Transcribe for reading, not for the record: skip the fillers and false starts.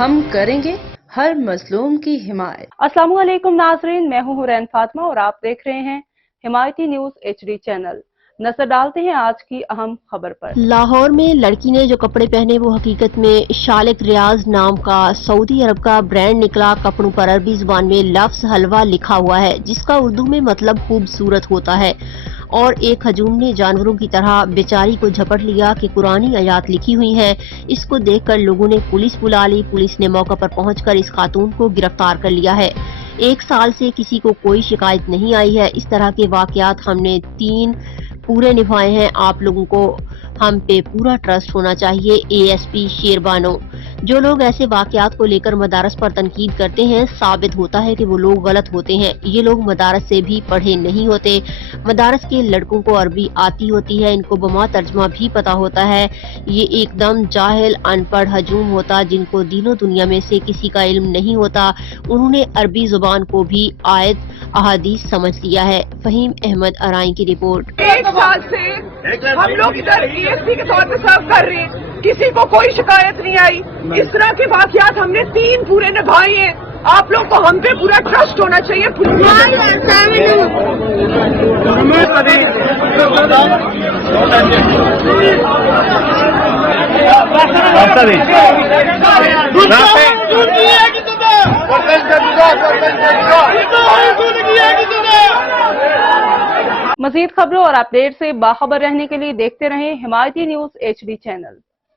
ہم کریں گے ہر مظلوم کی حمایت۔ السلام علیکم ناظرین، میں ہوں حورین فاطمہ اور آپ دیکھ رہے ہیں حمایتی نیوز HD چینل۔ نظر ڈالتے ہیں آج کی اہم خبر پر۔ لاہور میں لڑکی نے جو کپڑے پہنے وہ حقیقت میں شالق ریاض نام کا سعودی عرب کا برانڈ نکلا۔ کپڑوں پر عربی زبان میں لفظ حلوہ لکھا ہوا ہے، جس کا اردو میں مطلب خوبصورت ہوتا ہے، اور ایک ہجوم نے جانوروں کی طرح بیچاری کو جھپٹ لیا کہ قرآنی آیات لکھی ہوئی ہیں۔ اس کو دیکھ کر لوگوں نے پولیس بلا لی۔ پولیس نے موقع پر پہنچ کر اس خاتون کو گرفتار کر لیا ہے۔ 1 سال سے کسی کو کوئی شکایت نہیں آئی ہے۔ اس طرح کے واقعات ہم نے 3 پورے نبھائے ہیں۔ آپ لوگوں کو ہم پہ پورا ٹرسٹ ہونا چاہیے۔ ASP شیربانو۔ جو لوگ ایسے واقعات کو لے کر مدارس پر تنقید کرتے ہیں، ثابت ہوتا ہے کہ وہ لوگ غلط ہوتے ہیں۔ یہ لوگ مدارس سے بھی پڑھے نہیں ہوتے۔ مدارس کے لڑکوں کو عربی آتی ہوتی ہے، ان کو بما ترجمہ بھی پتا ہوتا ہے۔ یہ ایک دم جاہل ان پڑھ ہجوم ہوتا جن کو دین و دنیا میں سے کسی کا علم نہیں ہوتا۔ انہوں نے عربی زبان کو بھی آیت احادیث سمجھ لیا ہے۔ فہیم احمد ارائیں کی رپورٹ۔ 1 سال سے ہم لوگ ادھر ESP کے طور پہ سرو کر رہے ہیں، کسی کو کوئی شکایت نہیں آئی۔ اس طرح کے واقعات ہم نے 3 پورے نبھائے ہیں۔ آپ لوگ کو ہم پہ پورا ٹرسٹ ہونا چاہیے۔ مزید خبروں اور اپڈیٹ سے باخبر رہنے کے لیے دیکھتے رہیں حمایتی نیوز HD چینل۔